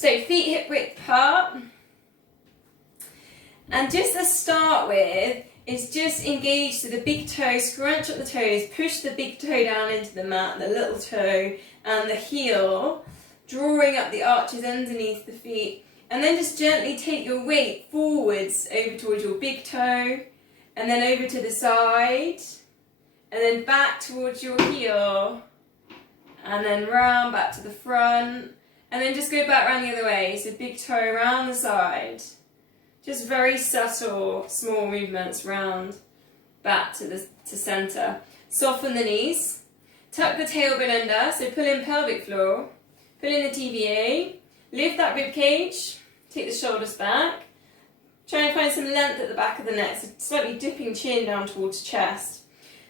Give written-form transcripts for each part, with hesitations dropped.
So feet hip width apart. And just to start with, is just engage to the big toe, scrunch up the toes, push the big toe down into the mat, the little toe and the heel, drawing up the arches underneath the feet. And then just gently take your weight forwards over towards your big toe, and then over to the side, and then back towards your heel, and then round back to the front, and then just go back round the other way. So big toe around the side. Just very subtle, small movements round, back to centre. Soften the knees. Tuck the tailbone under, so pull in pelvic floor. Pull in the TVA. Lift that rib cage. Take the shoulders back. Try and find some length at the back of the neck, so slightly dipping chin down towards chest.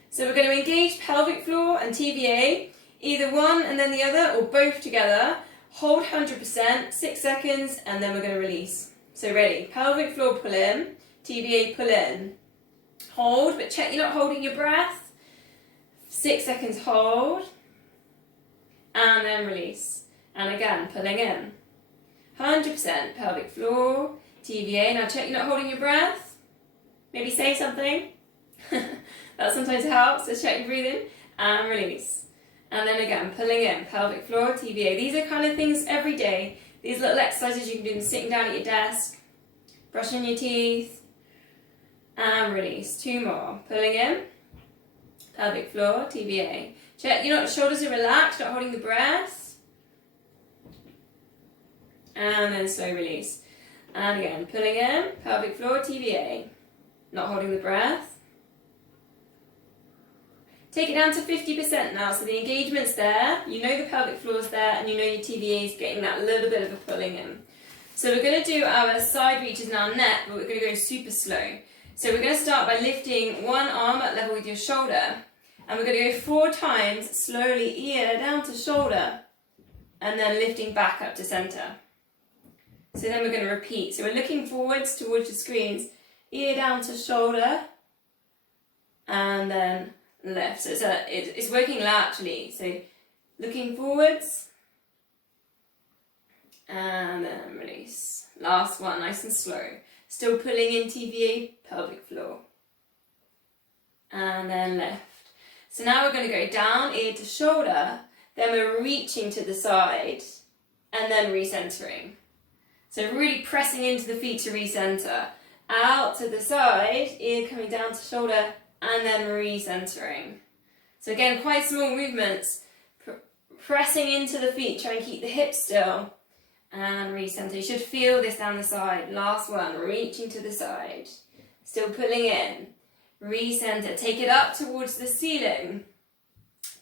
So we're going to engage pelvic floor and TVA, either one and then the other, or both together. Hold 100%, 6 seconds, and then we're going to release. So ready, pelvic floor pull in, TVA pull in. Hold, but check you're not holding your breath. 6 seconds hold, and then release. And again, pulling in. 100% pelvic floor, TVA. Now check you're not holding your breath. Maybe say something. That sometimes helps. So check your breathing and release. And then again, pulling in, pelvic floor, TVA. These are kind of things every day. These little exercises you can do sitting down at your desk, brushing your teeth, and release. 2 more. Pulling in, pelvic floor, TVA. Check your shoulders are relaxed, not holding the breath. And then slow release. And again, pulling in, pelvic floor, TVA. Not holding the breath. Take it down to 50% now, so the engagement's there, you know the pelvic floor's there, and you know your TVA is getting that little bit of a pulling in. So we're going to do our side reaches now neck, but we're going to go super slow. So we're going to start by lifting one arm at level with your shoulder, and we're going to go 4 times, slowly, ear down to shoulder, and then lifting back up to centre. So then we're going to repeat. So we're looking forwards towards the screens, ear down to shoulder, and then lift. So it's working laterally. So looking forwards, and then release. Last one, nice and slow. Still pulling in TVA, pelvic floor. And then lift. So now we're going to go down, ear to shoulder, then we're reaching to the side, and then recentering. So really pressing into the feet to recenter. Out to the side, ear coming down to shoulder, and then recentering. So again, quite small movements. Pressing into the feet, try and keep the hips still. And recenter. You should feel this down the side. Last one, reaching to the side. Still pulling in. Recenter. Take it up towards the ceiling.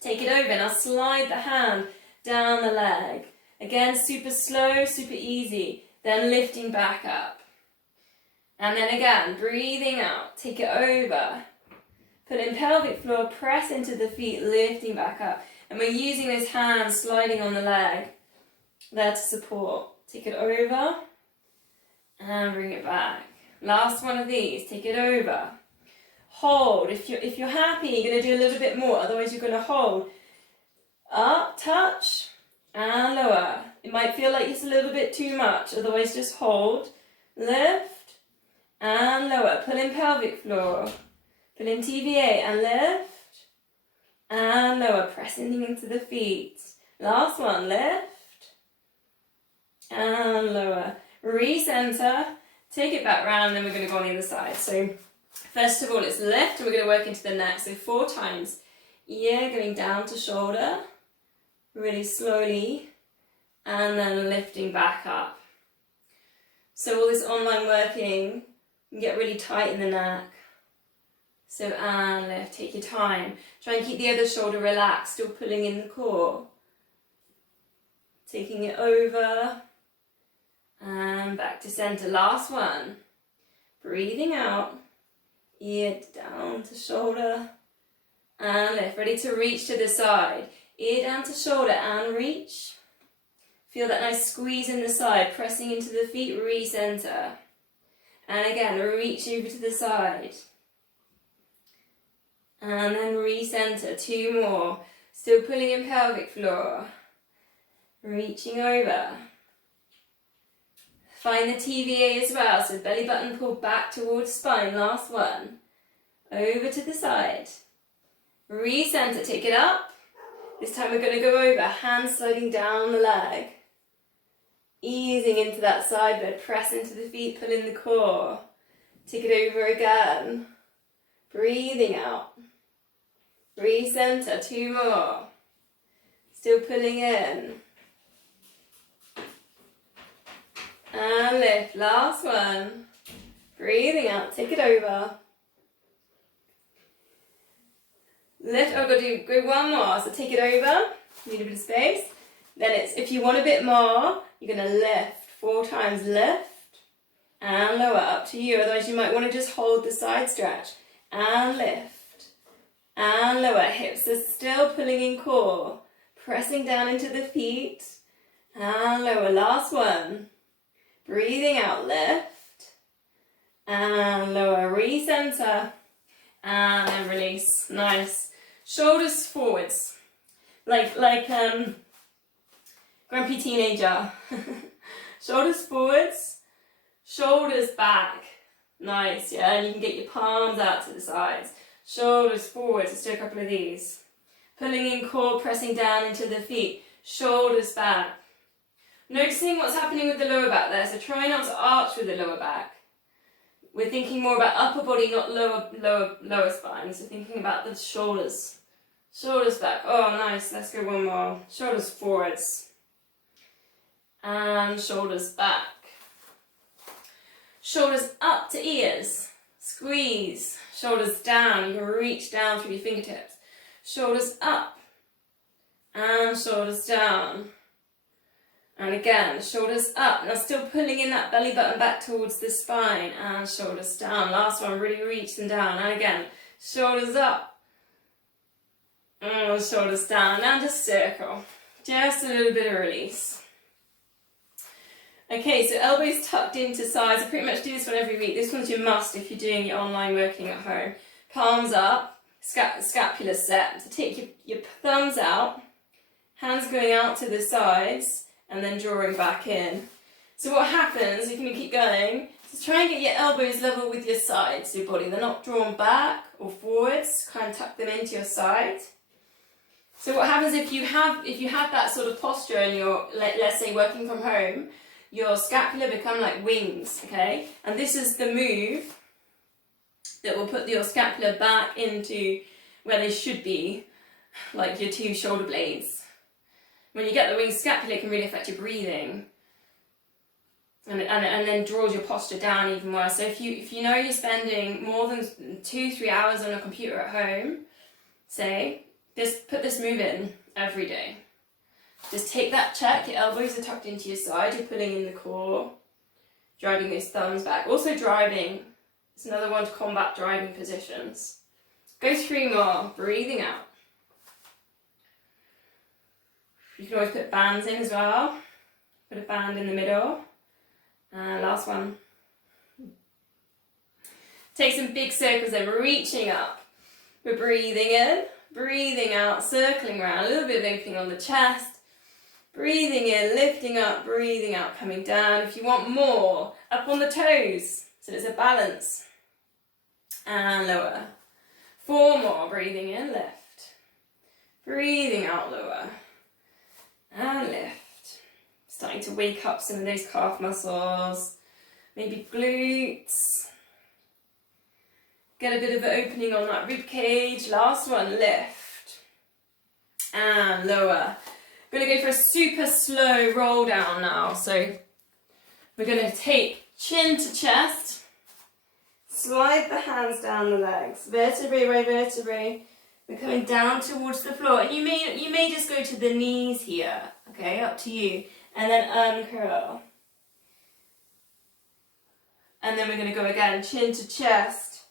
Take it over. Now slide the hand down the leg. Again, super slow, super easy. Then lifting back up. And then again, breathing out. Take it over. Put in pelvic floor, press into the feet, lifting back up. And we're using this hand sliding on the leg there to support. Take it over and bring it back. Last one of these, take it over. Hold. If you're happy, you're going to do a little bit more, otherwise you're going to hold. Up, touch, and lower. It might feel like it's a little bit too much, otherwise just hold, lift, and lower. Pull in pelvic floor. Pull in TVA and lift, and lower, pressing into the feet. Last one, lift, and lower. Recenter, take it back round, and then we're going to go on the other side. So first of all, it's lift, and we're going to work into the neck. So 4 times. Ear going down to shoulder, really slowly, and then lifting back up. So all this online working, you get really tight in the neck. So, and lift, take your time. Try and keep the other shoulder relaxed, still pulling in the core. Taking it over, and back to centre. Last one. Breathing out, ear down to shoulder, and lift. Ready to reach to the side. Ear down to shoulder, and reach. Feel that nice squeeze in the side, pressing into the feet, recenter. And again, reach over to the side. And then recenter, 2 more. Still pulling in pelvic floor. Reaching over. Find the TVA as well, so belly button pulled back towards spine, last one. Over to the side. Recenter, take it up. This time we're going to go over, hands sliding down the leg. Easing into that side bend, press into the feet, pull in the core. Take it over again. Breathing out. Recenter, 2 more. Still pulling in. And lift, last one. Breathing out, take it over. Lift, oh, go one more, so take it over. Need a bit of space. Then it's, if you want a bit more, you're going to lift 4 times, lift. And lower, up to you. Otherwise you might want to just hold the side stretch. And lift. And lower, hips are still pulling in core. Pressing down into the feet. And lower, last one. Breathing out, lift. And lower, recenter. And then release. Nice. Shoulders forwards. Like grumpy teenager. Shoulders forwards. Shoulders back. Nice, yeah. And you can get your palms out to the sides. Shoulders forwards. Let's do a couple of these. Pulling in core, pressing down into the feet. Shoulders back. Noticing what's happening with the lower back there. So try not to arch with the lower back. We're thinking more about upper body, not lower spine. So thinking about the shoulders. Shoulders back. Oh, nice. Let's go one more. Shoulders forwards. And shoulders back. Shoulders up to ears. Squeeze. Shoulders down. You can reach down through your fingertips. Shoulders up. And shoulders down. And again, shoulders up. Now still pulling in that belly button back towards the spine. And shoulders down. Last one, really reach them down. And again, shoulders up. And shoulders down. Now just circle. Just a little bit of release. Okay, so elbows tucked into sides. I pretty much do this one every week. This one's your must if you're doing your online working at home. Palms up, scapula set. So take your thumbs out, hands going out to the sides, and then drawing back in. So what happens, if you keep going, is try and get your elbows level with your sides, your body. They're not drawn back or forwards. Kind of tuck them into your side. So what happens if you have that sort of posture and you're, let's say, working from home, your scapula become like wings, okay? And this is the move that will put your scapula back into where they should be, like your 2 shoulder blades. When you get the wings, scapula can really affect your breathing. And then draws your posture down even more. So if you know you're spending more than 2-3 hours on a computer at home, say, just put this move in every day. Just take that check, your elbows are tucked into your side, you're pulling in the core, driving those thumbs back. Also driving, it's another one to combat driving positions. Go 3 more, breathing out. You can always put bands in as well. Put a band in the middle. And last one. Take some big circles then, reaching up. We're breathing in, breathing out, circling around, a little bit of opening on the chest. Breathing in, lifting up, breathing out, coming down. If you want more, up on the toes, so there's a balance. And lower. 4 more, breathing in, lift. Breathing out, lower. And lift. Starting to wake up some of those calf muscles, maybe glutes. Get a bit of an opening on that rib cage. Last one, lift. And lower. We're going to go for a super slow roll down now. So we're going to take chin to chest, slide the hands down the legs, vertebrae by vertebrae. We're coming down towards the floor, and you may just go to the knees here, okay, up to you, and then uncurl. And then we're going to go again, chin to chest.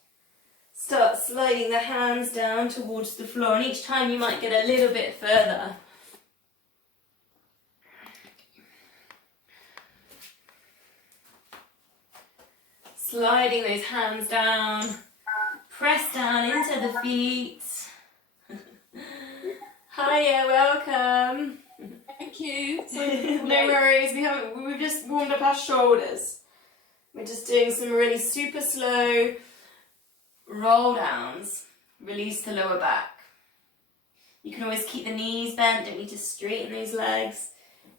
Start sliding the hands down towards the floor, and each time you might get a little bit further. Sliding those hands down, press down into the feet. Hiya, welcome. Thank thank you. No worries, we've just warmed up our shoulders. We're just doing some really super slow roll downs. Release the lower back. You can always keep the knees bent, don't need to straighten those legs.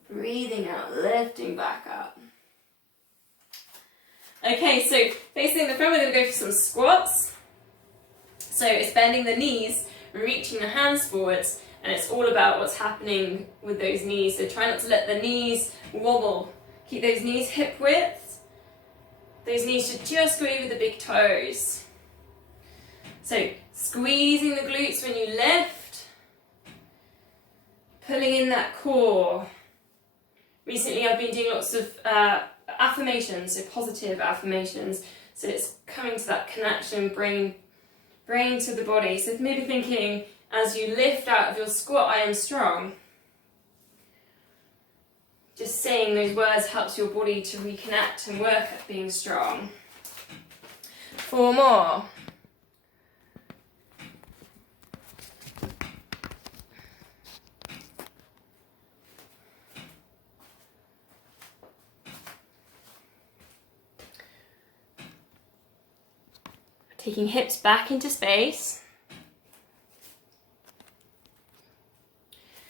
Breathing out, lifting back up. Okay, so facing the front, we're going to go for some squats. So it's bending the knees, reaching the hands forwards, and it's all about what's happening with those knees. So try not to let the knees wobble. Keep those knees hip width. Those knees should just go over the big toes. So squeezing the glutes when you lift. Pulling in that core. Recently I've been doing lots of affirmations, so positive affirmations. So it's coming to that connection, brain to the body. So maybe thinking as you lift out of your squat, I am strong. Just saying those words helps your body to reconnect and work at being strong. 4 more. Taking hips back into space.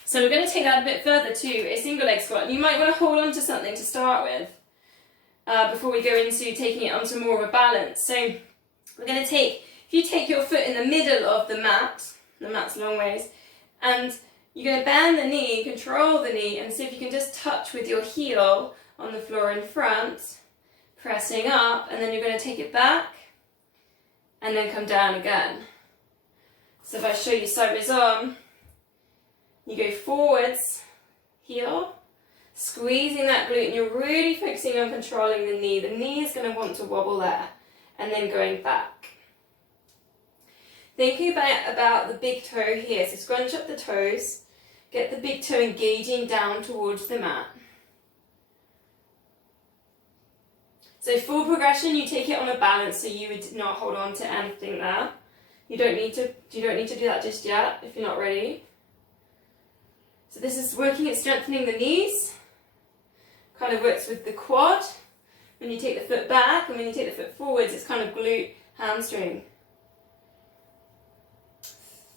So we're going to take that a bit further to a single leg squat. You might want to hold on to something to start with before we go into taking it onto more of a balance. So we're going to take, if you take your foot in the middle of the mat's a long ways, and you're going to bend the knee, control the knee, and see if you can just touch with your heel on the floor in front, pressing up, and then you're going to take it back, and then come down again. So if I show you sideways on, you go forwards, heel, squeezing that glute, and you're really focusing on controlling the knee. The knee is going to want to wobble there, and then going back. Thinking about the big toe here, so scrunch up the toes, get the big toe engaging down towards the mat. So full progression, you take it on a balance, so you would not hold on to anything there. You don't need to do that just yet if you're not ready. So this is working at strengthening the knees. Kind of works with the quad. When you take the foot back and when you take the foot forwards, it's kind of glute, hamstring.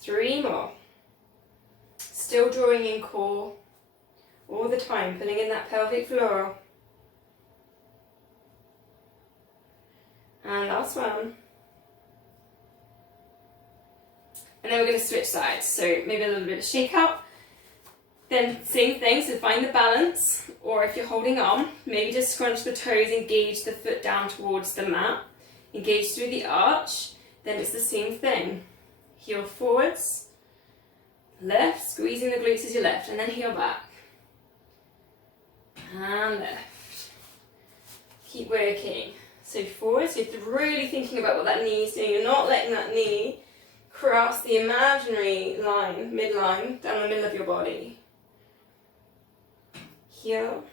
3 more. Still drawing in core all the time, pulling in that pelvic floor. And last one. And then we're going to switch sides. So maybe a little bit of shake out. Then same thing, so find the balance, or if you're holding on, maybe just scrunch the toes, engage the foot down towards the mat, engage through the arch, then it's the same thing. Heel forwards, left, squeezing the glutes as you lift, and then heel back. And left. Keep working. So forwards, you're really thinking about what that knee is doing. You're not letting that knee cross the imaginary line, midline, down the middle of your body. Heel.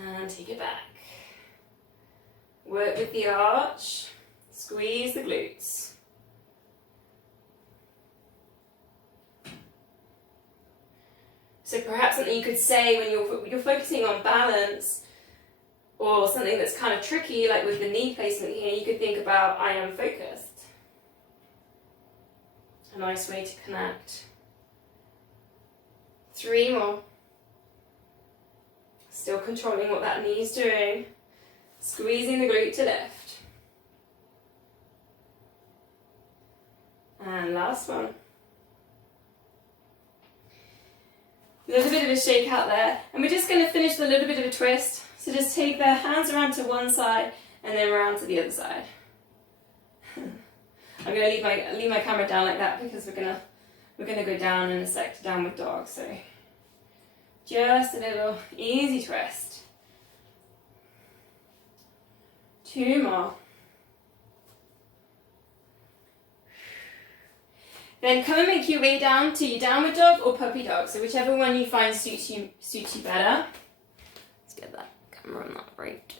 And take it back. Work with the arch. Squeeze the glutes. So perhaps something you could say when you're focusing on balance, or something that's kind of tricky, like with the knee placement here, you could think about, I am focused. A nice way to connect. 3 more. Still controlling what that knee is doing. Squeezing the glute to lift. And last one. A little bit of a shake out there. And we're just going to finish with a little bit of a twist. So just take the hands around to one side and then around to the other side. I'm going to leave my camera down like that because we're gonna go down in a sec to downward dog. So just a little easy twist. 2 more. Then come and make your way down to your downward dog or puppy dog. So whichever one you find suits you better. Let's get that camera on that right.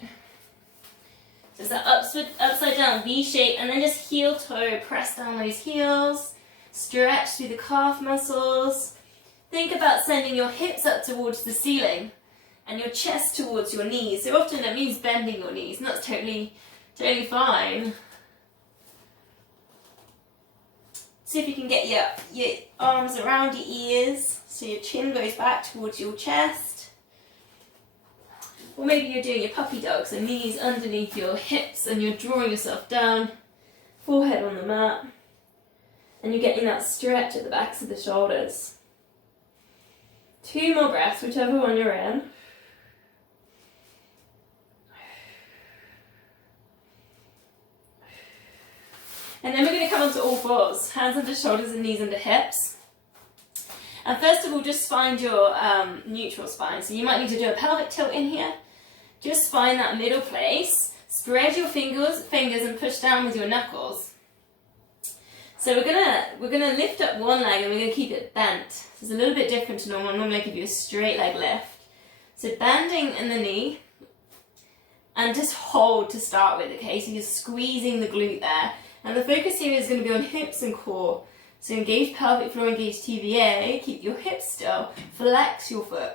So it's that upside down V shape, and then just heel toe, press down those heels, stretch through the calf muscles, Think about sending your hips up towards the ceiling and your chest towards your knees. So often that means bending your knees, and that's totally fine. See if you can get your arms around your ears so your chin goes back towards your chest. Or maybe you're doing your puppy dog, so knees underneath your hips and you're drawing yourself down, forehead on the mat, and you're getting that stretch at the backs of the shoulders. 2 more breaths, whichever one you're in. And then we're going to come onto all fours, hands under shoulders and knees under hips. And first of all, just find your neutral spine. So you might need to do a pelvic tilt in here. Just find that middle place. Spread your fingers and push down with your knuckles. So we're gonna lift up one leg and we're gonna keep it bent. So it's a little bit different to normal. Normally I give you a straight leg lift. So bending in the knee and just hold to start with, okay? So you're squeezing the glute there. And the focus here is going to be on hips and core. So engage pelvic floor, engage TVA, keep your hips still, flex your foot.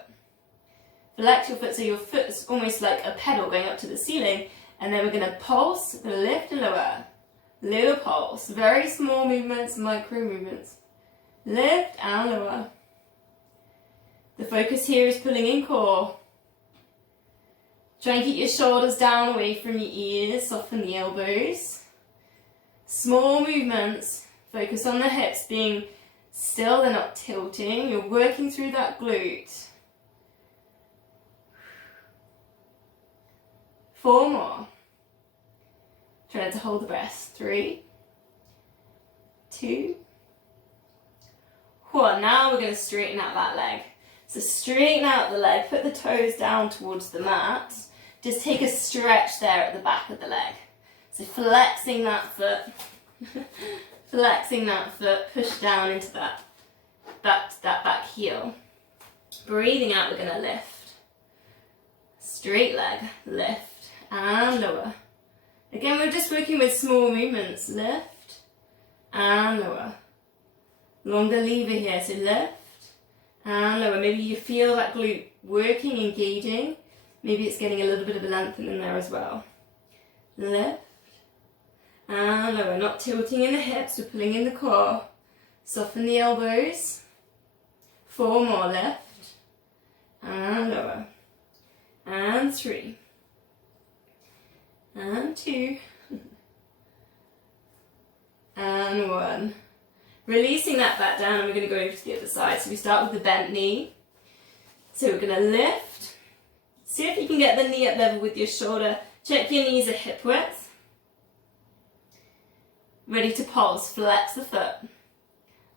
Flex your foot so your foot's almost like a pedal going up to the ceiling. And then we're going to pulse, we're going to lift and lower. Little pulse, very small movements, micro movements. Lift and lower. The focus here is pulling in core. Try and keep your shoulders down away from your ears, soften the elbows. Small movements, focus on the hips being still, they're not tilting. You're working through that glute. 4 more. Try to hold the breath. 3, 2, 1. Now we're going to straighten out that leg. So straighten out the leg, put the toes down towards the mat. Just take a stretch there at the back of the leg. So flexing that foot, push down into that back heel. Breathing out, we're going to lift. Straight leg, lift and lower. Again, we're just working with small movements. Lift and lower. Longer lever here, so lift and lower. Maybe you feel that glute working, engaging. Maybe it's getting a little bit of a lengthen in there as well. Lift and lower. Not tilting in the hips, we're pulling in the core. Soften the elbows. 4 more. Lift and lower. And 3. And 2. And 1. Releasing that back down, and we're going to go over to the other side. So we start with the bent knee. So we're going to lift. See if you can get the knee up level with your shoulder. Check your knees at hip width. Ready to pulse. Flex the foot.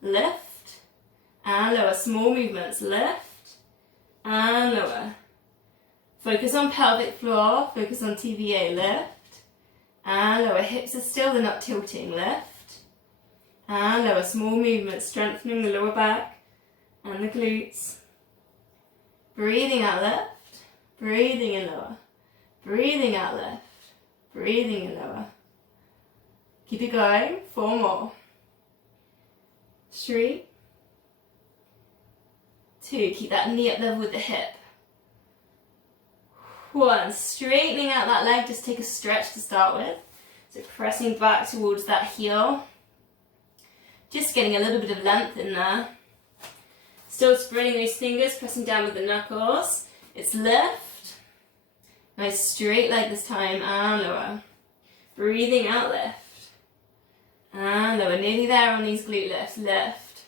Lift and lower. Small movements. Lift and lower. Focus on pelvic floor. Focus on TVA. Lift and lower. Hips are still, they're not tilting. Lift and lower. Small movements. Strengthening the lower back and the glutes. Breathing out. Lift. Breathing in lower. Breathing out. Lift. Breathing in lower. Keep it going. 4 more. 3, 2. Keep that knee up level with the hip. 1. Straightening out that leg. Just take a stretch to start with. So pressing back towards that heel. Just getting a little bit of length in there. Still spreading those fingers, pressing down with the knuckles. It's lift. Nice straight leg this time, and lower. Breathing out, lift. And lower. Nearly there on these glute lifts. Lift.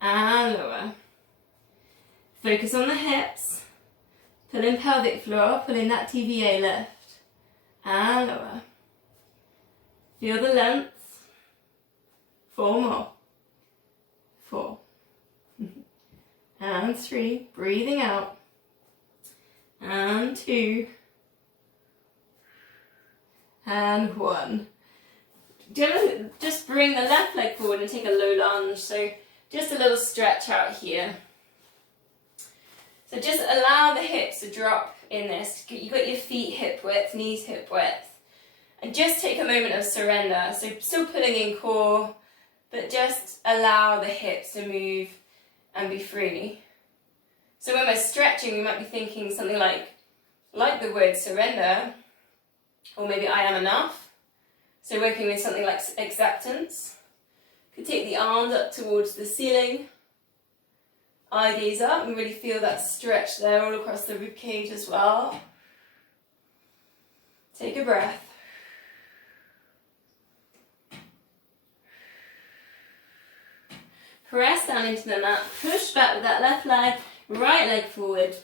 And lower. Focus on the hips. Pull in pelvic floor. Pull in that TVA. Lift. And lower. Feel the length. 4 more. 4. And 3. Breathing out. And 2. And 1. Just bring the left leg forward and take a low lunge. So just a little stretch out here. So just allow the hips to drop in this. You've got your feet hip width, knees hip width. And just take a moment of surrender. So still pulling in core, but just allow the hips to move and be free. So when we're stretching, we might be thinking something like the word surrender, or maybe I am enough. So working with something like acceptance. You could take the arms up towards the ceiling, eye gaze up, and really feel that stretch there all across the rib cage as well. Take a breath. Press down into the mat, push back with that left leg, right leg forward.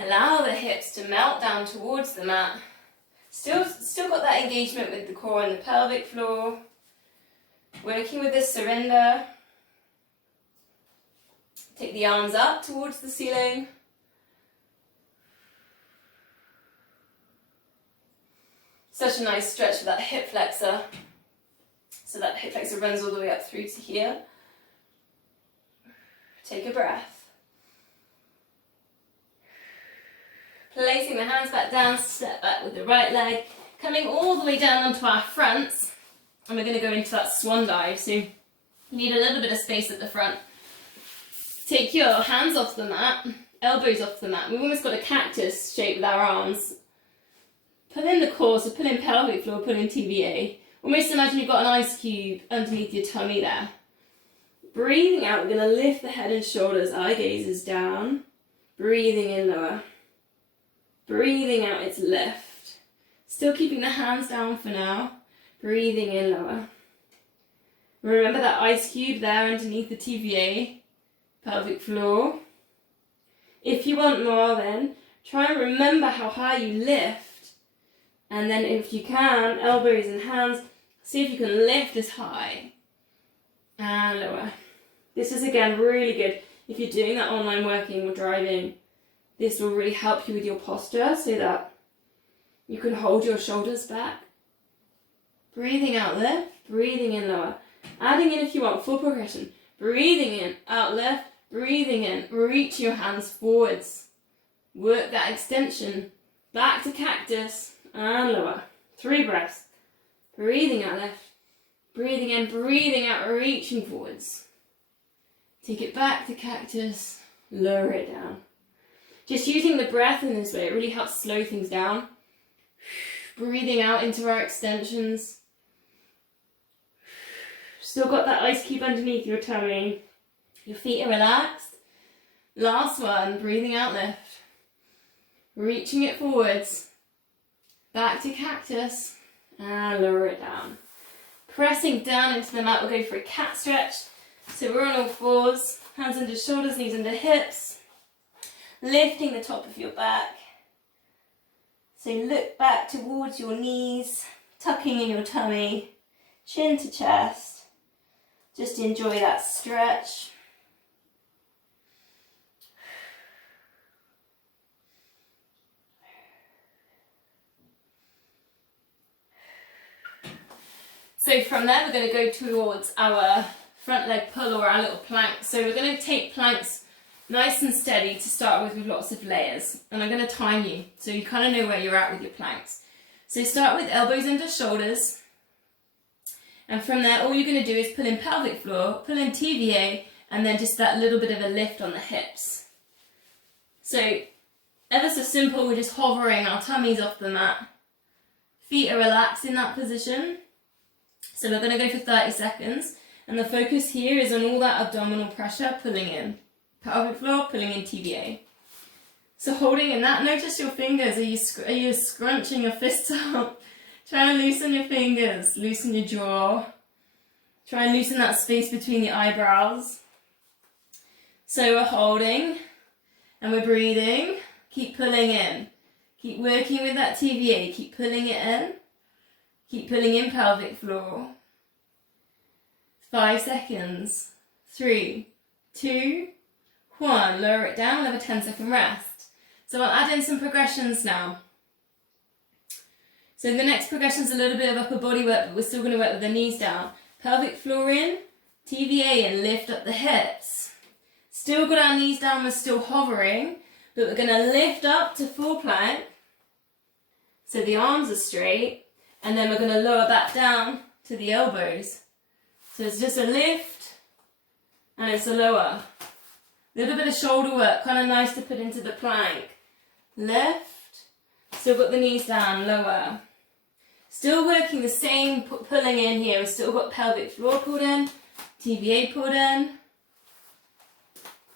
Allow the hips to melt down towards the mat. Still got that engagement with the core and the pelvic floor. Working with this surrender. Take the arms up towards the ceiling. Such a nice stretch for that hip flexor. So that hip flexor runs all the way up through to here. Take a breath. Placing the hands back down, step back with the right leg, coming all the way down onto our fronts, and we're going to go into that swan dive, so you need a little bit of space at the front. Take your hands off the mat, elbows off the mat. We've almost got a cactus shape with our arms. Pull in the core, so pull in pelvic floor, pull in TVA. Almost imagine you've got an ice cube underneath your tummy there. Breathing out, we're going to lift the head and shoulders, eye gazes down. Breathing in lower. Breathing out, it's lift. Still keeping the hands down for now. Breathing in lower. Remember that ice cube there underneath the TVA, pelvic floor. If you want more then, try and remember how high you lift. And then if you can, elbows and hands, see if you can lift as high. And lower. This is again really good if you're doing that online working or driving. This will really help you with your posture so that you can hold your shoulders back. Breathing out, lift, breathing in, lower. Adding in if you want, full progression. Breathing in, out, lift, breathing in, reach your hands forwards. Work that extension. Back to cactus and lower. 3 breaths. Breathing out, lift. Breathing in, breathing out, reaching forwards. Take it back to cactus, lower it down. Just using the breath in this way, it really helps slow things down. Breathing out into our extensions. Still got that ice cube underneath your tummy. Your feet are relaxed. Last one, breathing out, lift. Reaching it forwards. Back to cactus and lower it down. Pressing down into the mat, we'll go for a cat stretch. So we're on all fours, hands under shoulders, knees under hips. Lifting the top of your back. So look back towards your knees, tucking in your tummy, chin to chest. Just enjoy that stretch. So from there we're going to go towards our front leg pull or our little plank. So we're going to take planks nice and steady to start with lots of layers. And I'm going to time you so you kind of know where you're at with your planks. So start with elbows under shoulders. And from there all you're going to do is pull in pelvic floor, pull in TVA, and then just that little bit of a lift on the hips. So ever so simple, we're just hovering our tummies off the mat. Feet are relaxed in that position. So we're going to go for 30 seconds, and the focus here is on all that abdominal pressure pulling in. Pelvic floor, pulling in TVA. So holding in that, notice your fingers. Are you scrunching your fists up? Try and loosen your fingers, loosen your jaw. Try and loosen that space between the eyebrows. So we're holding, and we're breathing. Keep pulling in. Keep working with that TVA, keep pulling it in. Keep pulling in pelvic floor. 5 seconds. 3, 2, 1. Lower it down, we'll have a 10-second rest. So I'll add in some progressions now. So the next progression is a little bit of upper body work, but we're still going to work with the knees down. Pelvic floor in, TVA in, lift up the hips. Still got our knees down, we're still hovering, but we're going to lift up to full plank. So the arms are straight. And then we're going to lower back down to the elbows. So it's just a lift and it's a lower. A little bit of shoulder work, kind of nice to put into the plank. Lift, still got the knees down, lower. Still working the same pulling in here. We've still got pelvic floor pulled in, TVA pulled in.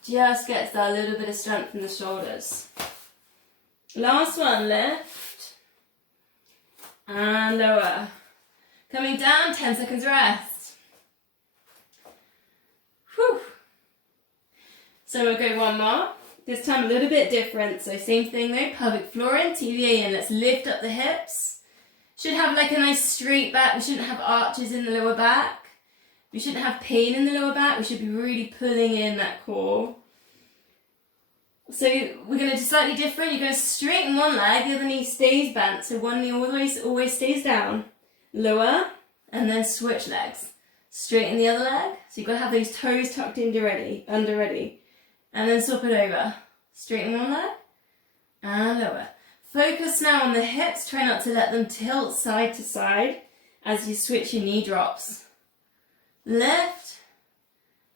Just gets that little bit of strength in the shoulders. Last one, lift and lower. Coming down, 10 seconds rest. Whew. So we'll go one more. This time a little bit different. So same thing though, pelvic floor in, TVA in. Let's lift up the hips. Should have like a nice straight back. We shouldn't have arches in the lower back. We shouldn't have pain in the lower back. We should be really pulling in that core. So we're going to do slightly different. You're going to straighten one leg, the other knee stays bent. So one knee always stays down. Lower, and then switch legs. Straighten the other leg. So you've got to have those toes tucked in under ready. And then swap it over. Straighten one leg, and lower. Focus now on the hips. Try not to let them tilt side to side as you switch your knee drops. Lift,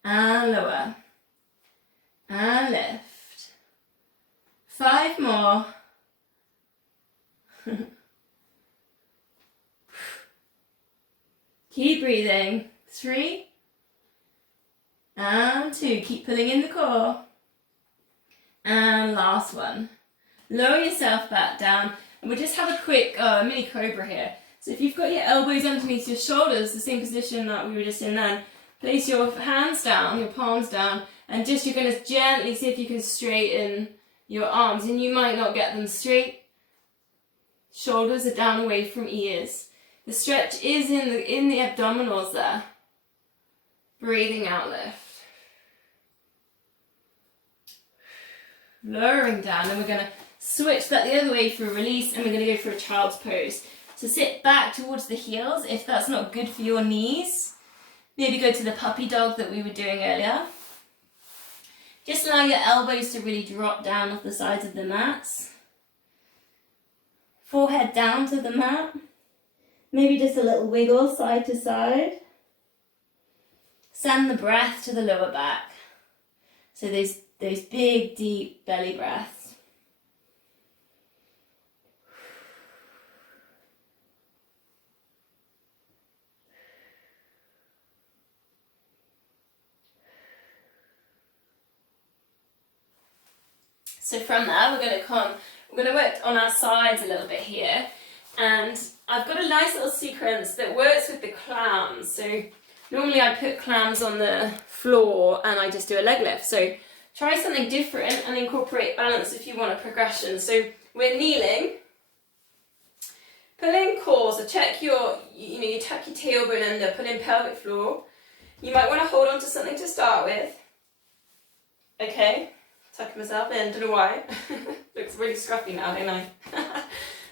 and lower. And lift. 5 more. Keep breathing. 3 and 2. Keep pulling in the core. And last one. Lower yourself back down. And we'll just have a quick mini Cobra here. So if you've got your elbows underneath your shoulders, the same position that we were just in then, place your hands down, your palms down, and just you're going to gently see if you can straighten your arms, and you might not get them straight. Shoulders are down away from ears. The stretch is in the abdominals there. Breathing out, lift. Lowering down, and we're going to switch that the other way for a release, and we're going to go for a child's pose. So sit back towards the heels. If that's not good for your knees, maybe go to the puppy dog that we were doing earlier. Just allow your elbows to really drop down off the sides of the mats. Forehead down to the mat. Maybe just a little wiggle side to side. Send the breath to the lower back. So those big, deep belly breaths. So from there, we're going to work on our sides a little bit here. And I've got a nice little sequence that works with the clams. So normally I put clams on the floor and I just do a leg lift. So try something different and incorporate balance if you want a progression. So we're kneeling. Pull in core, so check you tuck your tailbone under, pull in pelvic floor. You might want to hold on to something to start with. Okay. Tucking myself in, don't know why. Looks really scruffy now, don't I?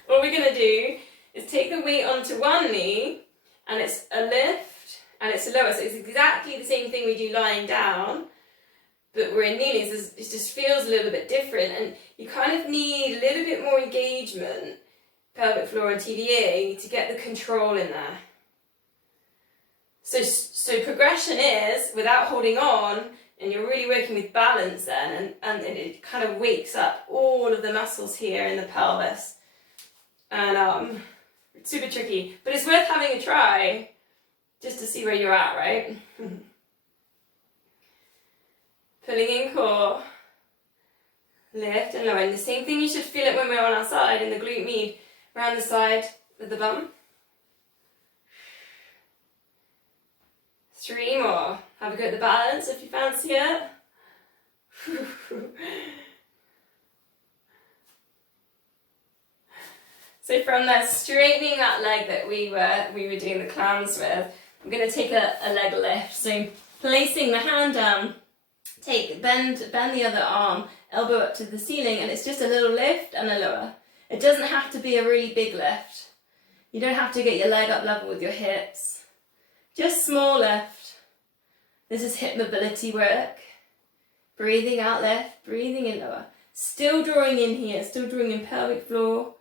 What we're going to do is take the weight onto one knee, and it's a lift, and it's a lower. So it's exactly the same thing we do lying down, but we're in kneeling, so it just feels a little bit different, and you kind of need a little bit more engagement, pelvic floor and TVA, to get the control in there. So progression is, without holding on, and you're really working with balance then, and it kind of wakes up all of the muscles here in the pelvis. And it's super tricky, but it's worth having a try just to see where you're at, right? Pulling in core, lift and lower. And the same thing, you should feel it when we're on our side in the glute med, around the side of the bum. 3 more. Have a go at the balance if you fancy it. So from there, straightening that leg that we were doing the clams with, I'm going to take a leg lift. So placing the hand down, bend the other arm, elbow up to the ceiling, and it's just a little lift and a lower. It doesn't have to be a really big lift. You don't have to get your leg up level with your hips. Just small lift. This is hip mobility work. Breathing out left, breathing in lower. Still drawing in here, still drawing in pelvic floor,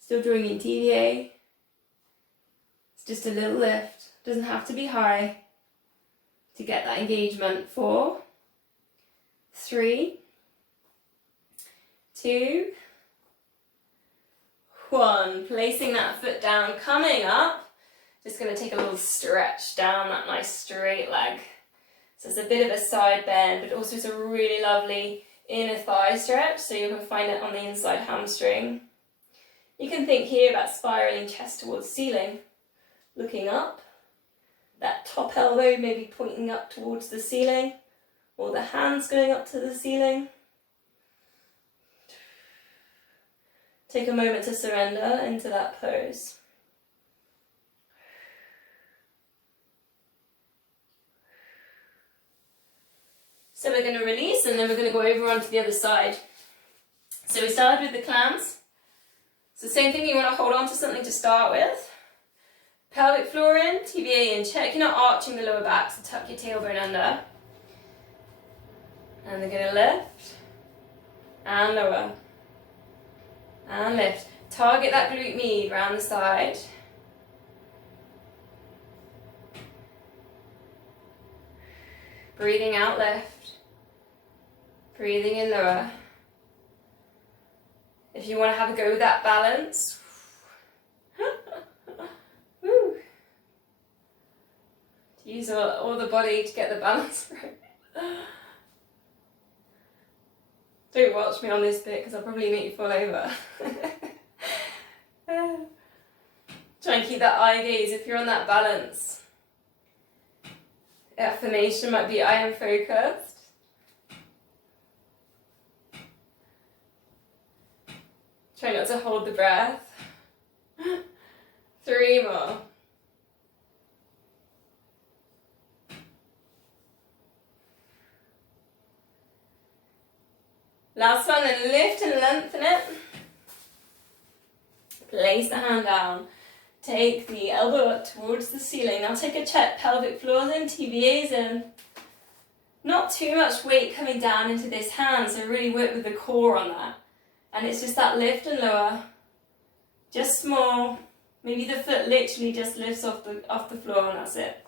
still drawing in TVA. It's just a little lift. Doesn't have to be high. to get that engagement. 4, 3, 2, 1. Placing that foot down, coming up. Just going to take a little stretch down that nice straight leg. So it's a bit of a side bend, but also it's a really lovely inner thigh stretch. So you can find it on the inside hamstring. You can think here about spiraling chest towards ceiling, looking up. That top elbow maybe pointing up towards the ceiling, or the hands going up to the ceiling. Take a moment to surrender into that pose. So we're going to release, and then we're going to go over onto the other side. So we started with the clams. It's the same thing, you want to hold on to something to start with. Pelvic floor in, TBA in. Check you're not arching the lower back, so tuck your tailbone under. And they're going to lift and lower and lift. Target that glute med around the side. Breathing out, lift. Breathing in, lower. If you want to have a go with that balance, woo. Use all the body to get the balance right. Don't watch me on this bit because I'll probably make you fall over. Try and keep that eye gaze if you're on that balance. Affirmation might be I am focused. Try not to hold the breath. 3 more. Last one, then lift and lengthen it. Place the hand down. Take the elbow up towards the ceiling. Now take a check, pelvic floors in, TBAs in. Not too much weight coming down into this hand, so really work with the core on that. And it's just that lift and lower. Just small. Maybe the foot literally just lifts off the floor and that's it.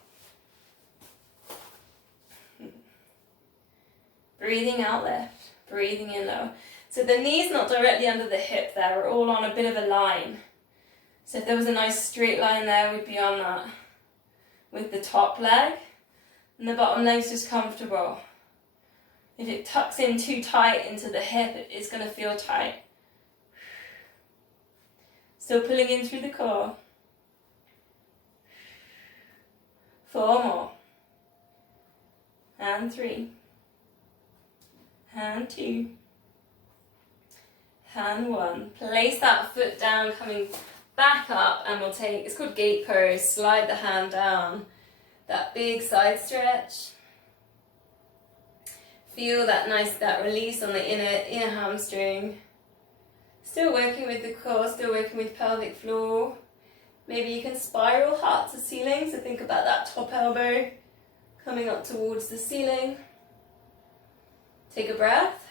Breathing out, lift. Breathing in, low. So the knee's not directly under the hip there. We're all on a bit of a line. So if there was a nice straight line there, we'd be on that. With the top leg. And the bottom leg's just comfortable. If it tucks in too tight into the hip, it's going to feel tight. Still pulling in through the core. 4 more. And 3. And 2. And 1. Place that foot down, coming back up, and we'll take, it's called gate pose, slide the hand down. That big side stretch. Feel that nice, that release on the inner hamstring. Still working with the core, still working with pelvic floor. Maybe you can spiral heart to ceiling, so think about that top elbow coming up towards the ceiling. Take a breath.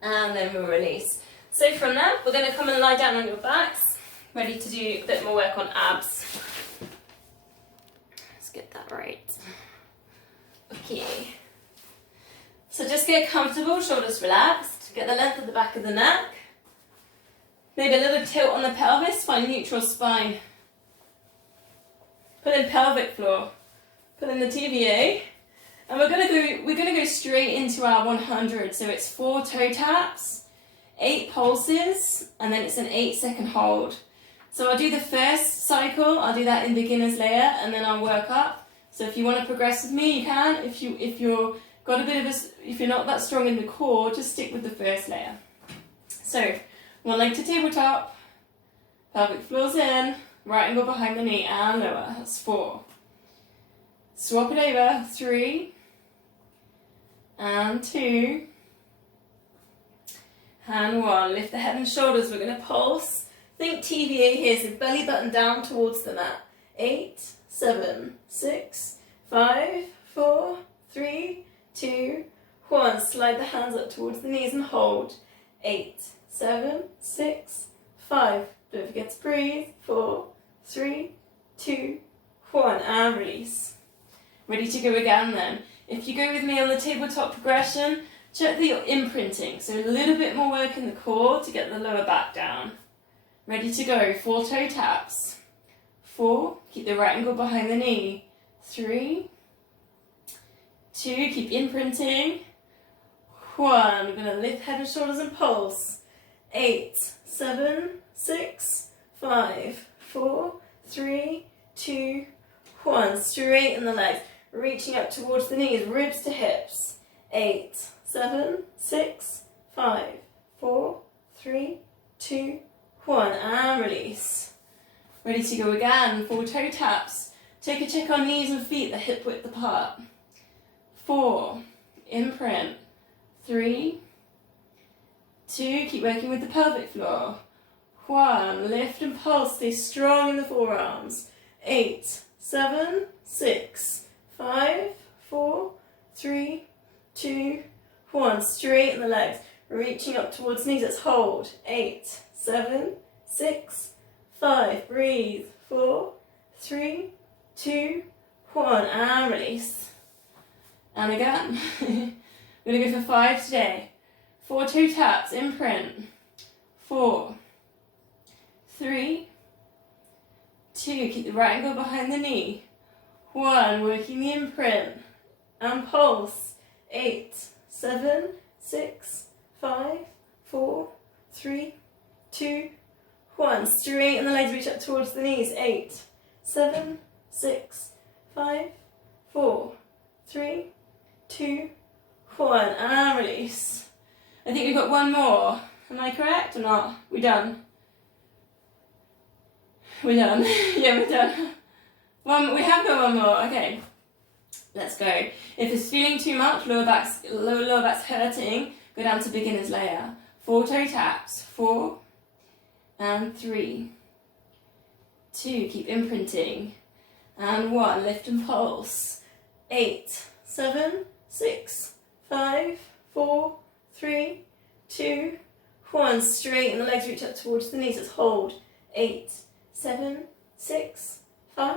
And then we'll release. So from there, we're going to come and lie down on your backs, ready to do a bit more work on abs. Let's get that right. Okay. So just get comfortable, shoulders relaxed. Get the length of the back of the neck. Maybe a little tilt on the pelvis, find neutral spine. Put in pelvic floor. Put in the TBA. And we're gonna go straight into our 100. So it's 4 toe taps, 8 pulses, and then it's an 8-second hold. So I'll do the first cycle, I'll do that in beginner's layer, and then I'll work up. So if you want to progress with me, you can. If you're not that strong in the core, just stick with the first layer. So 1 leg to tabletop, pelvic floors in, right angle behind the knee and lower. That's 4. Swap it over. 3 and 2 and 1. Lift the head and shoulders. We're going to pulse. Think TVA here, so belly button down towards the mat. 8, 7, 6, 5, 4, 3, 2, 1. Slide the hands up towards the knees and hold. 8, 7, 6, 5. Don't forget to breathe. 4, 3, 2, 1, and release. Ready to go again then. If you go with me on the tabletop progression, check that you're imprinting, so a little bit more work in the core to get the lower back down. Ready to go, 4 toe taps. 4, keep the right ankle behind the knee. 3, 2, keep imprinting. 1, we're going to lift head and shoulders and pulse. 8, 7, 6, 5, 4, 3, 2, 1. Straighten the legs, reaching up towards the knees, ribs to hips. 8, 7, 6, 5, 4, 3, 2, 1, and release. Ready to go again, 4 toe taps. Take a check on knees and feet, the hip width apart. 4, imprint. 3, 2, keep working with the pelvic floor. 1, lift and pulse, stay strong in the forearms. 8, 7, 6, 5, 4, 3, 2, 1. Straighten the legs, reaching up towards knees, let's hold. 8, 7, 6, 5, breathe. 4, 3, 2, 1, and release. And again. We're going to go for 5 today. 4 toe taps, imprint. 4, 3, 2, keep the right ankle behind the knee. 1, working the imprint. And pulse. 8, 7, 6, 5, 4, 3, 2, 1. Straighten the legs, reach up towards the knees. 8, 7, 6, 5, 4, 3, 2, 1, and release. I think we've got one more. Am I correct or not? We're done. We're done. Yeah, we're done. We have got one more. Okay. Let's go. If it's feeling too much, lower back's hurting, go down to beginner's layer. 4 toe taps. 4 and 3. 2, keep imprinting. And 1, lift and pulse. 8, 7, 6, 5, 4, 3, 2, 1. Straighten the legs, reach up towards the knees. Let's hold. 8, 7, 6, 5,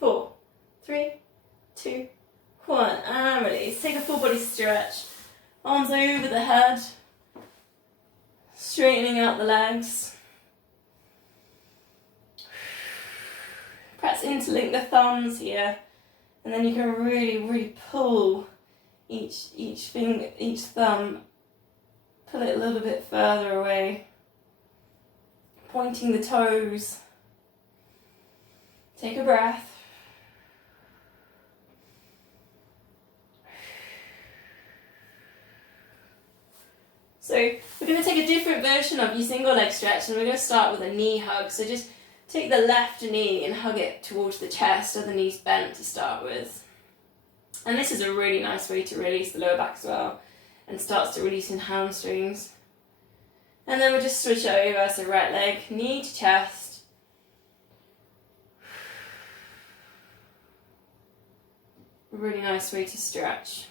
4, 3, 2, 1. And release. Take a full body stretch. Arms over the head. Straightening out the legs. Perhaps interlink the thumbs here. And then you can really pull each thumb, pull it a little bit further away, pointing the toes. Take a breath. So we're going to take a different version of your single leg stretch, and we're going to start with a knee hug. So just take the left knee and hug it towards the chest, so the knee's bent to start with. And this is a really nice way to release the lower back as well, and starts to releasing hamstrings. And then we'll just switch it over, so right leg, knee to chest. A really nice way to stretch.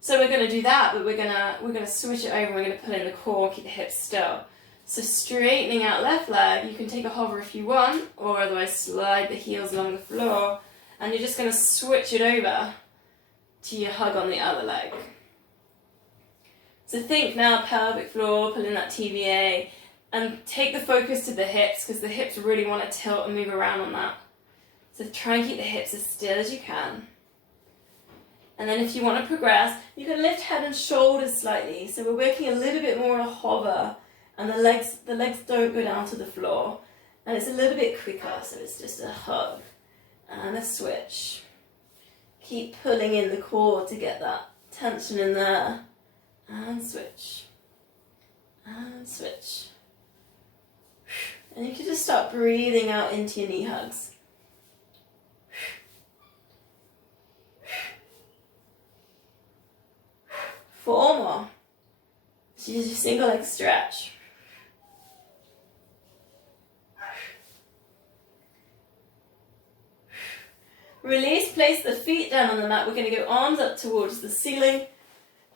So we're going to do that, but we're going to switch it over, and we're going to pull in the core, keep the hips still. So straightening out left leg, you can take a hover if you want, or otherwise slide the heels along the floor, and you're just going to switch it over to your hug on the other leg. So think now pelvic floor, pull in that TVA, and take the focus to the hips, because the hips really want to tilt and move around on that. So try and keep the hips as still as you can. And then if you want to progress, you can lift head and shoulders slightly. So we're working a little bit more on a hover, and the legs don't go down to the floor. And it's a little bit quicker, so it's just a hug and a switch. Keep pulling in the core to get that tension in there. And switch. And switch. And you can just start breathing out into your knee hugs. 4 more. So use your single leg stretch. Release, place the feet down on the mat. We're going to go arms up towards the ceiling.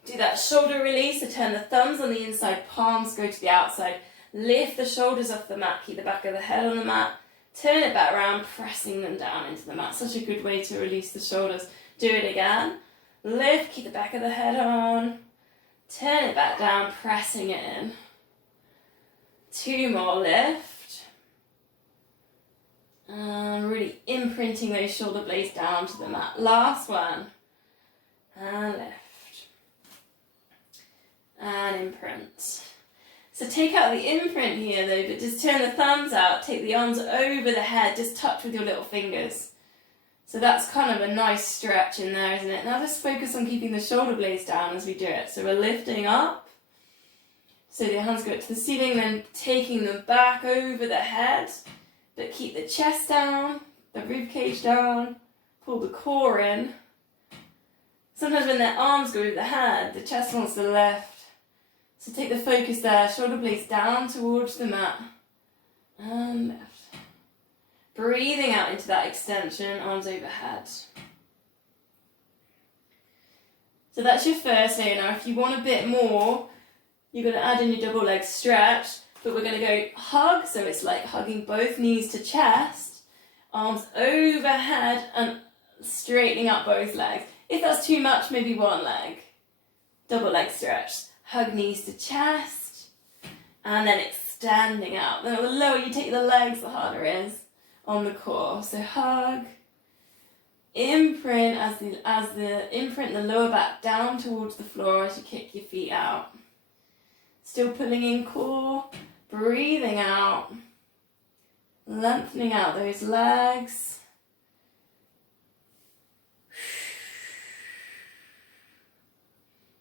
Do that shoulder release, so turn the thumbs on the inside, palms go to the outside. Lift the shoulders off the mat, keep the back of the head on the mat. Turn it back around, pressing them down into the mat. Such a good way to release the shoulders. Do it again. Lift, keep the back of the head on. Turn it back down, pressing it in. 2 more, lift. And really imprinting those shoulder blades down to the mat. Last one. And lift. And imprint. So take out the imprint here though, but just turn the thumbs out, take the arms over the head, just touch with your little fingers. So that's kind of a nice stretch in there, isn't it? Now just focus on keeping the shoulder blades down as we do it. So we're lifting up. So the hands go up to the ceiling, then taking them back over the head, but keep the chest down, the rib cage down, pull the core in. Sometimes when their arms go over the head, the chest wants to lift. So take the focus there, shoulder blades down towards the mat, and lift. Breathing out into that extension, arms overhead. So that's your first layer. Now if you want a bit more, you're going to add in your double leg stretch, but we're going to go hug, so it's like hugging both knees to chest, arms overhead and straightening up both legs. If that's too much, maybe one leg. Double leg stretch. Hug knees to chest, and then extending out. Then the lower you take the legs, the harder it is on the core. So hug, imprint as the imprint the lower back down towards the floor as you kick your feet out. Still pulling in core, breathing out, lengthening out those legs.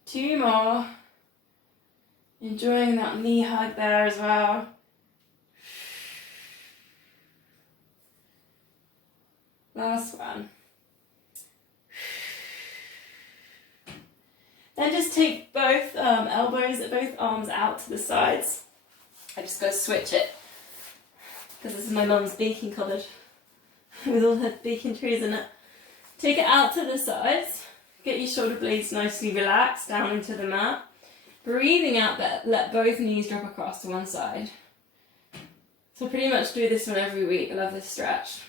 Two more. Enjoying that knee hug there as well. Last one. Then just take both both arms out to the sides. I just got to switch it because this is my mum's baking cupboard with all her baking trays in it. Take it out to the sides. Get your shoulder blades nicely relaxed down into the mat. Breathing out, but let both knees drop across to one side. So pretty much do this one every week. I love this stretch.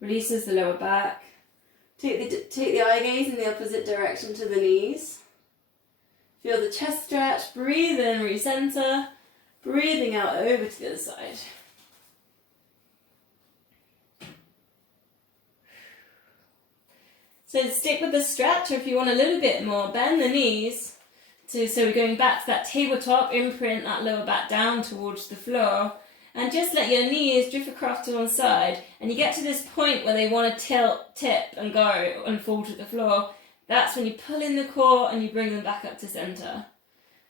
Releases the lower back. Take the eye gaze in the opposite direction to the knees. Feel the chest stretch. Breathe in, recenter. Breathing out over to the other side. So stick with the stretch, or if you want a little bit more, bend the knees. So we're going back to that tabletop, imprint that lower back down towards the floor, and just let your knees drift across to one side. And you get to this point where they want to tilt, tip, and go and fall to the floor. That's when you pull in the core and you bring them back up to center.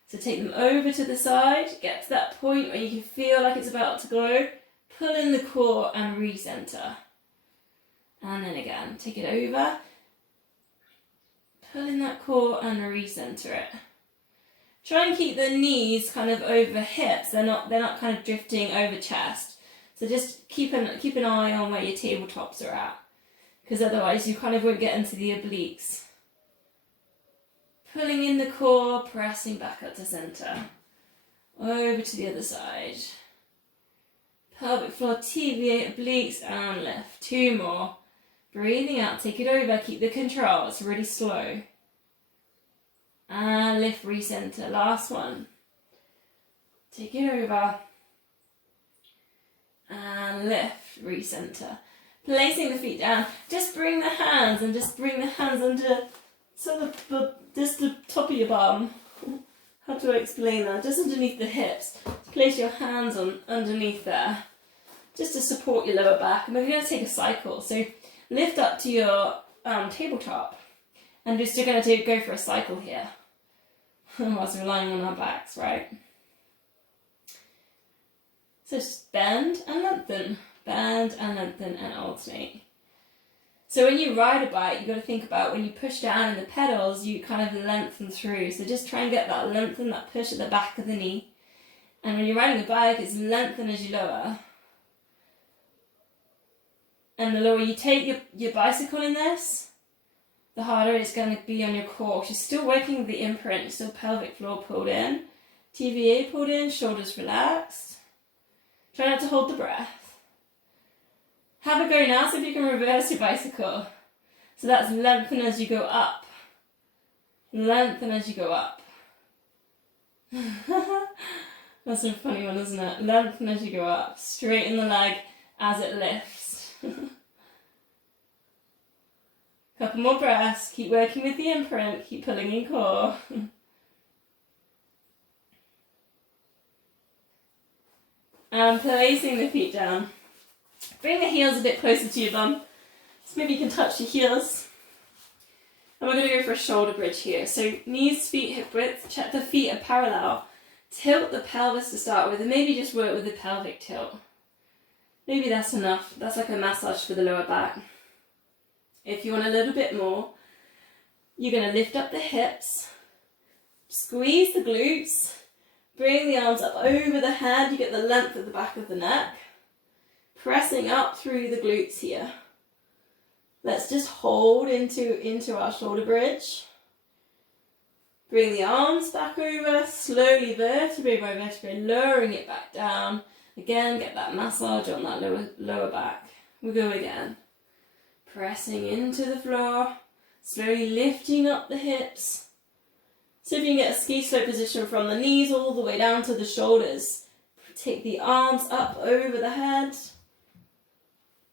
So take them over to the side, get to that point where you can feel like it's about to go, pull in the core and recenter. And then again, take it over, pull in that core and recenter it. Try and keep the knees kind of over hips. They're not kind of drifting over chest. So just keep an eye on where your tabletops are at, because otherwise you kind of won't get into the obliques. Pulling in the core, pressing back up to center. Over to the other side. Pelvic floor, TVA, obliques, and lift. 2 more. Breathing out, take it over, keep the control. It's really slow. And lift, recenter. Last one. Take it over. And lift, recenter. Placing the feet down. Just bring the hands under just the top of your bum. How do I explain that? Just underneath the hips. Place your hands underneath there. Just to support your lower back. And we're going to take a cycle. So lift up to your tabletop. And you're going to go for a cycle here. Whilst relying on our backs, right? So just bend and lengthen and alternate. So when you ride a bike, you've got to think about when you push down in the pedals, you kind of lengthen through. So just try and get that lengthen, that push at the back of the knee. And when you're riding a bike, it's lengthen as you lower. And the lower you take your bicycle in this, the harder it's going to be on your core. You're still working with the imprint, you're still pelvic floor pulled in, TVA pulled in, shoulders relaxed. Try not to hold the breath. Have a go now, so if you can reverse your bicycle. So that's lengthen as you go up. Lengthen as you go up. That's a funny one, isn't it? Lengthen as you go up. Straighten the leg as it lifts. Couple more breaths. Keep working with the imprint. Keep pulling in core. And placing the feet down. Bring the heels a bit closer to your bum. So maybe you can touch your heels. And we're going to go for a shoulder bridge here. So knees, feet, hip width. Check the feet are parallel. Tilt the pelvis to start with, and maybe just work with the pelvic tilt. Maybe that's enough. That's like a massage for the lower back. If you want a little bit more, you're going to lift up the hips, squeeze the glutes, bring the arms up over the head. You get the length of the back of the neck. Pressing up through the glutes here. Let's just hold into our shoulder bridge. Bring the arms back over, slowly vertebrae by vertebrae, lowering it back down. Again, get that massage on that lower back. We go again. Pressing into the floor, slowly lifting up the hips. So if you can get a ski slope position from the knees all the way down to the shoulders. Take the arms up over the head.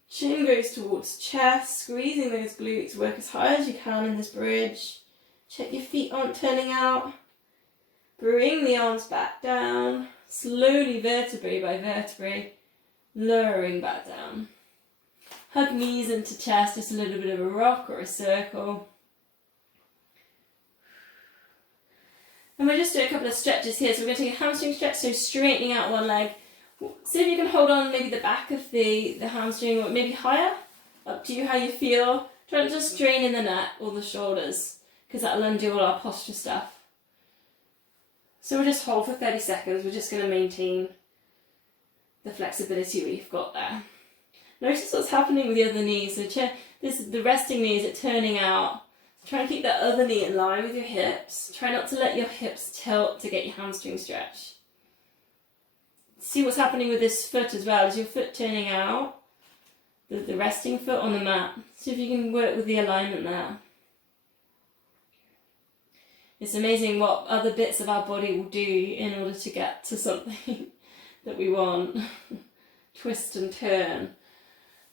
Chin goes towards chest, squeezing those glutes. Work as high as you can in this bridge. Check your feet aren't turning out. Bring the arms back down. Slowly, vertebrae by vertebrae, lowering back down. Hug knees into chest, just a little bit of a rock or a circle. And we'll just do a couple of stretches here. So we're going to take a hamstring stretch, so straightening out one leg. See if you can hold on maybe the back of the hamstring, or maybe higher. Up to you how you feel. Try not to strain in the neck or the shoulders, because that'll undo all our posture stuff. So we'll just hold for 30 seconds. We're just going to maintain the flexibility we've got there. Notice what's happening with the other knee. So the resting knee, is it turning out? Try and keep that other knee in line with your hips. Try not to let your hips tilt to get your hamstring stretch. See what's happening with this foot as well. Is your foot turning out? The resting foot on the mat. See if you can work with the alignment there. It's amazing what other bits of our body will do in order to get to something that we want. Twist and turn.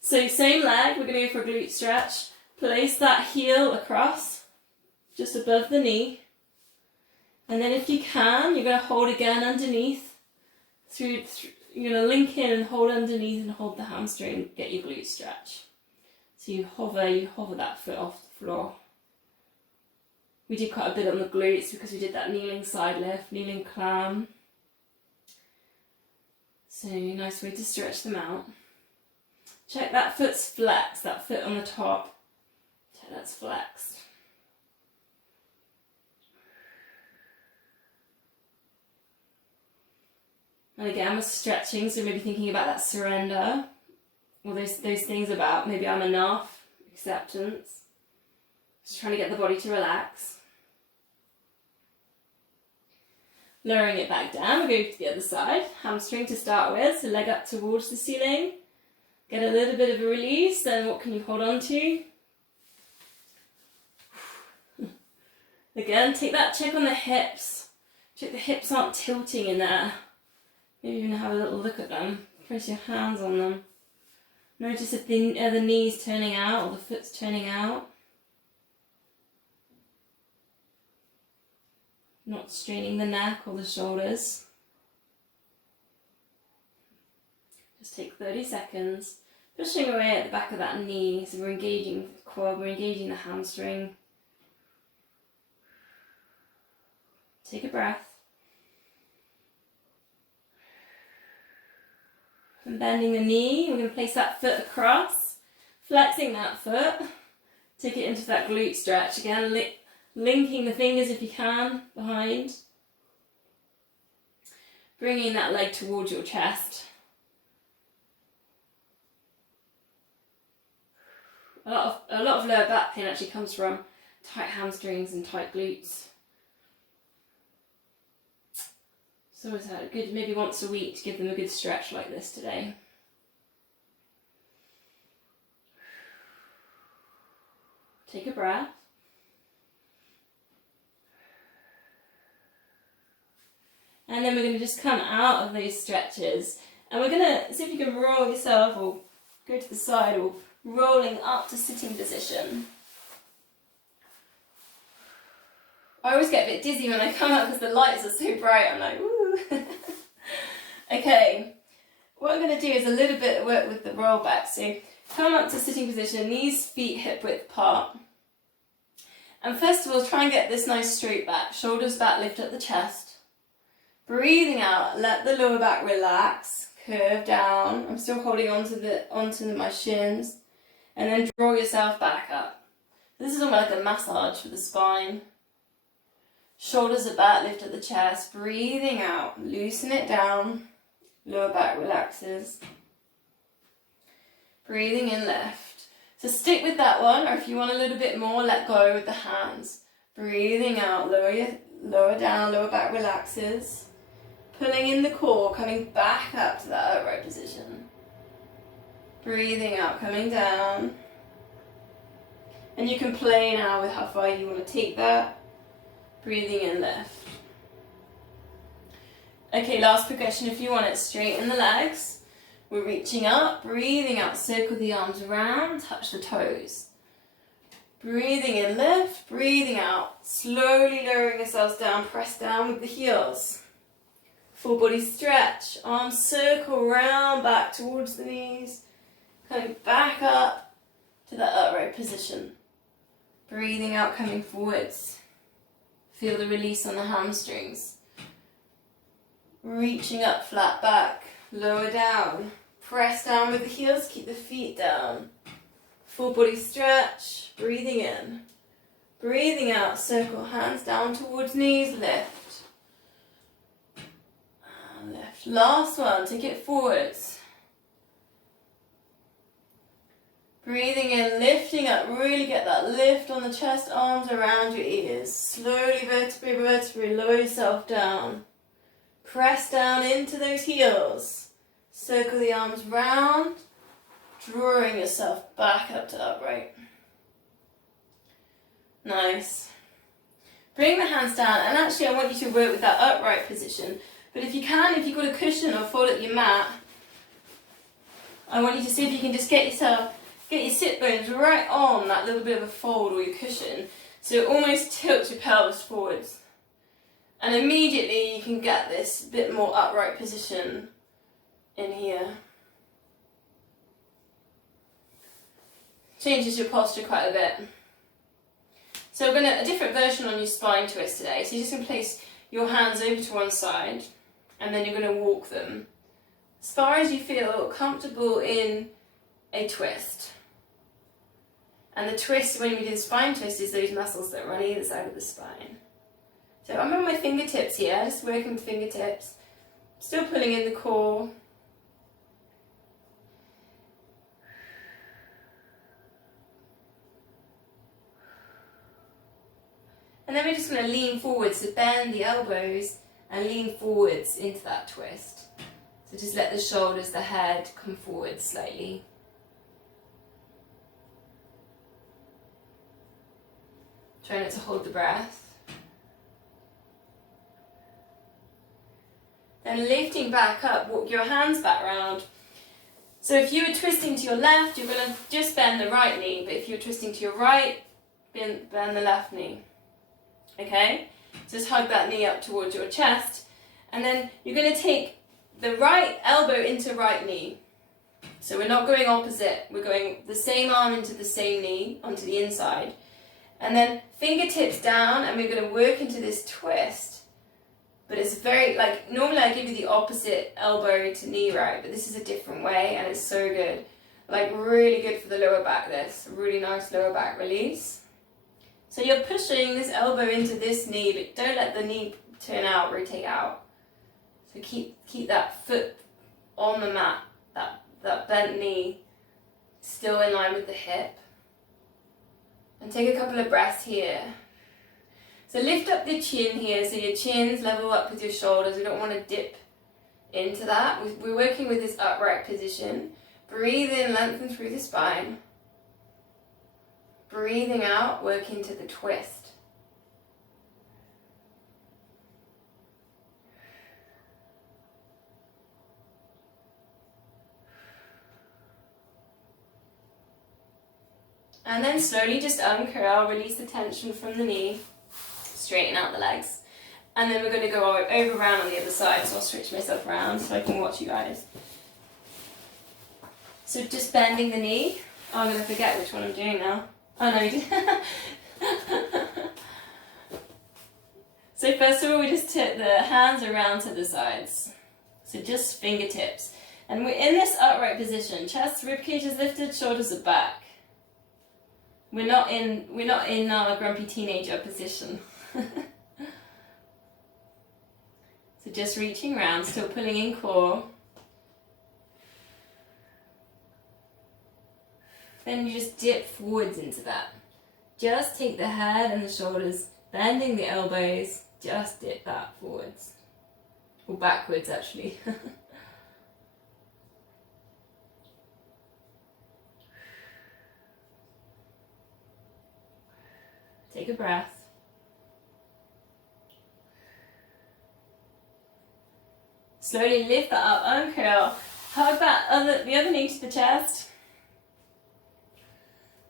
So same leg, we're going to go for a glute stretch. Place that heel across, just above the knee. And then if you can, you're going to hold again underneath. You're going to link in and hold underneath and hold the hamstring, get your glute stretch. So you hover that foot off the floor. We did quite a bit on the glutes because we did that kneeling side lift, kneeling clam. So nice way to stretch them out. Check that foot's flexed, that foot on the top. Check that's flexed. And again, we're stretching, so maybe thinking about that surrender. Or those things about maybe I'm enough, acceptance. Just trying to get the body to relax. Lowering it back down, we'll go to the other side. Hamstring to start with, so leg up towards the ceiling. Get a little bit of a release, then what can you hold on to? Again, take that check on the hips. Check the hips aren't tilting in there. Maybe even have a little look at them. Press your hands on them. Notice if the knees turning out or the foot's turning out. Not straining the neck or the shoulders. Just take 30 seconds. Pushing away at the back of that knee. So we're engaging the quad, we're engaging the hamstring. Take a breath. And bending the knee, we're going to place that foot across. Flexing that foot. Take it into that glute stretch. Again, linking the fingers if you can behind. Bringing that leg towards your chest. A lot of lower back pain actually comes from tight hamstrings and tight glutes. So it's good maybe once a week to give them a good stretch like this today. Take a breath. And then we're going to just come out of those stretches. And we're going to see if you can roll yourself or go to the side or rolling up to sitting position. I always get a bit dizzy when I come out because the lights are so bright. I'm like, woo. Okay, what I'm going to do is a little bit of work with the roll back. So come up to sitting position, knees, feet hip width apart. And first of all, try and get this nice straight back. Shoulders back, lift up the chest. Breathing out, let the lower back relax, curve down. I'm still holding onto my shins. And then draw yourself back up. This is almost like a massage for the spine. Shoulders are back, lift up the chest. Breathing out, loosen it down. Lower back relaxes. Breathing in, lift. So stick with that one, or if you want a little bit more, let go with the hands. Breathing out, lower down, lower back relaxes. Pulling in the core, coming back up to that upright position. Breathing out, coming down. And you can play now with how far you want to take that. Breathing in, lift. Okay, last progression if you want it. Straighten the legs. We're reaching up, breathing out, circle the arms around, touch the toes. Breathing in, lift, breathing out. Slowly lowering yourselves down, press down with the heels. Full body stretch, arms circle round back towards the knees. Coming back up to that upright position. Breathing out, coming forwards. Feel the release on the hamstrings. Reaching up, flat back, lower down. Press down with the heels, keep the feet down. Full body stretch, breathing in. Breathing out, circle hands down towards knees, lift. And lift. Last one, take it forwards. Breathing in, lifting up, really get that lift on the chest, arms around your ears. Slowly, vertebrae by vertebrae, lower yourself down. Press down into those heels. Circle the arms round, drawing yourself back up to upright. Nice. Bring the hands down, and actually I want you to work with that upright position. But if you can, if you've got a cushion or fold up your mat, I want you to see if you can just get your sit bones right on that little bit of a fold or your cushion, so it almost tilts your pelvis forwards. And immediately you can get this bit more upright position in here. Changes your posture quite a bit. So we're going to a different version on your spine twist today. So you're just going to place your hands over to one side and then you're going to walk them as far as you feel comfortable in a twist. And the twist, when we do the spine twist, is those muscles that run either side of the spine. So I'm on my fingertips here, just working with fingertips. Still pulling in the core. And then we're just going to lean forwards, so bend the elbows and lean forwards into that twist. So just let the shoulders, the head come forward slightly. Try not to hold the breath. Then lifting back up, walk your hands back round. So if you were twisting to your left, you're going to just bend the right knee. But if you're twisting to your right, bend the left knee. Okay? Just hug that knee up towards your chest. And then you're going to take the right elbow into right knee. So we're not going opposite. We're going the same arm into the same knee, onto the inside. And then fingertips down, and we're going to work into this twist. But it's very, like, normally I give you the opposite elbow to knee, right? But this is a different way, and it's so good. Like, really good for the lower back, this. Really nice lower back release. So you're pushing this elbow into this knee, but don't let the knee turn out, rotate out. So keep that foot on the mat, that bent knee still in line with the hip. And take a couple of breaths here. So lift up the chin here, so your chin's level up with your shoulders. We don't want to dip into that. We're working with this upright position. Breathe in, lengthen through the spine. Breathing out, work into the twist. And then slowly just uncurl, release the tension from the knee, straighten out the legs. And then we're going to go over around on the other side, so I'll switch myself around so I can watch you guys. So just bending the knee. Oh, I'm going to forget which one I'm doing now. Oh no, you did. So first of all, we just tip the hands around to the sides. So just fingertips. And we're in this upright position. Chest, ribcage is lifted, shoulders are back. We're not in our grumpy teenager position. So just reaching around, still pulling in core. Then you just dip forwards into that. Just take the head and the shoulders, bending the elbows, just dip that forwards. Or backwards actually. Take a breath. Slowly lift that up, uncurl. Hug the other knee to the chest.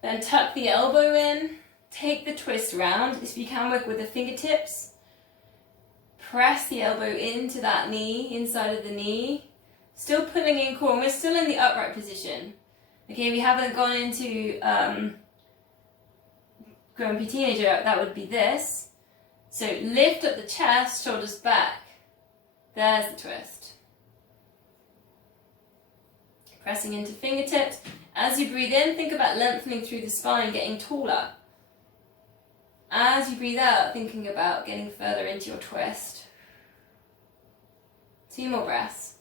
Then tuck the elbow in. Take the twist round. If you can, work with the fingertips. Press the elbow into that knee, inside of the knee. Still pulling in core. We're still in the upright position. Okay, we haven't gone into grumpy teenager. That would be this. So lift up the chest, shoulders back. There's the twist. Pressing into fingertips. As you breathe in, think about lengthening through the spine, getting taller. As you breathe out, thinking about getting further into your twist. 2 more breaths.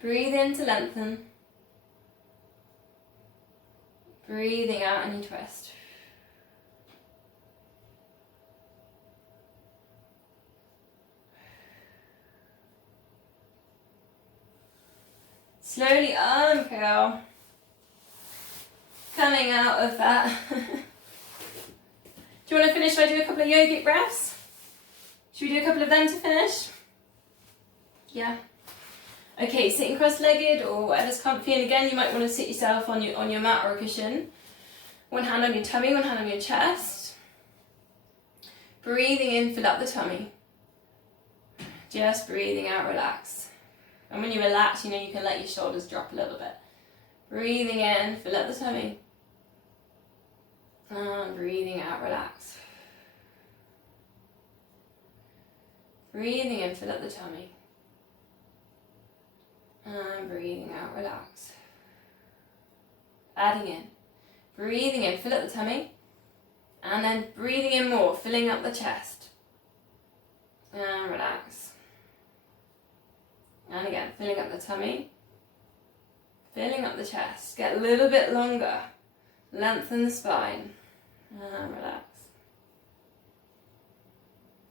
Breathe in to lengthen. Breathing out and you twist. Slowly uncurl. Coming out of that. Do you want to finish if I do a couple of yogic breaths? Should we do a couple of them to finish? Yeah. Okay, sitting cross-legged or whatever's comfy. And again, you might want to sit yourself on your mat or a cushion. One hand on your tummy, one hand on your chest. Breathing in, fill up the tummy. Just breathing out, relax. And when you relax, you know you can let your shoulders drop a little bit. Breathing in, fill up the tummy. And breathing out, relax. Breathing in, fill up the tummy. And breathing out, relax. Adding in. Breathing in, fill up the tummy. And then breathing in more, filling up the chest. And relax. And again, filling up the tummy. Filling up the chest. Get a little bit longer. Lengthen the spine. And relax.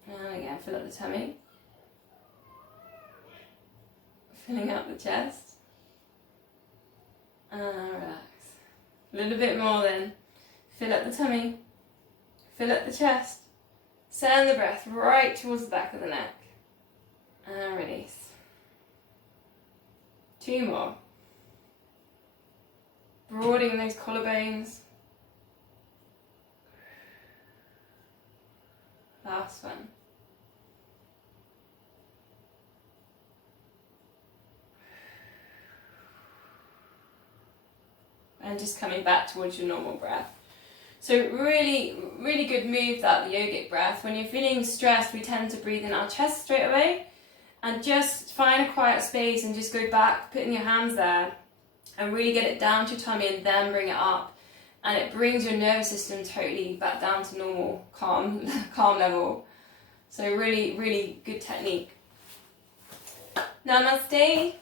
And again, fill up the tummy. Filling up the chest. And relax. A little bit more then. Fill up the tummy. Fill up the chest. Send the breath right towards the back of the neck. And release. 2 more. Broadening those collarbones. Last one. And just coming back towards your normal breath. So really, really good move that, the yogic breath. When you're feeling stressed, we tend to breathe in our chest straight away. And just find a quiet space and just go back, putting your hands there. And really get it down to your tummy and then bring it up. And it brings your nervous system totally back down to normal, calm level. So really, really good technique. Namaste.